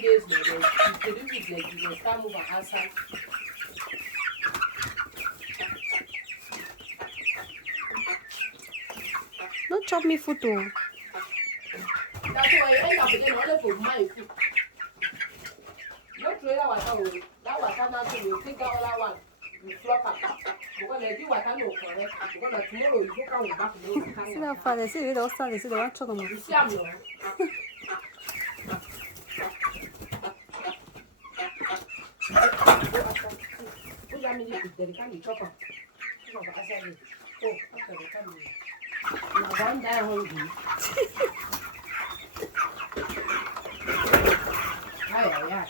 days later, you do it like you just start moving outside. Don't chop me food too. That's why I end up again only for my food. Don't throw that water. That water now so you take that other one. You flop up. Because they do water no correct. Because tomorrow you go come back to See that father, see the outside, they see the one chop them. you see I'm your. Who's that mean you they can't be chopper? Oh, after the family. Now one die hungry. Ay, ay, ay.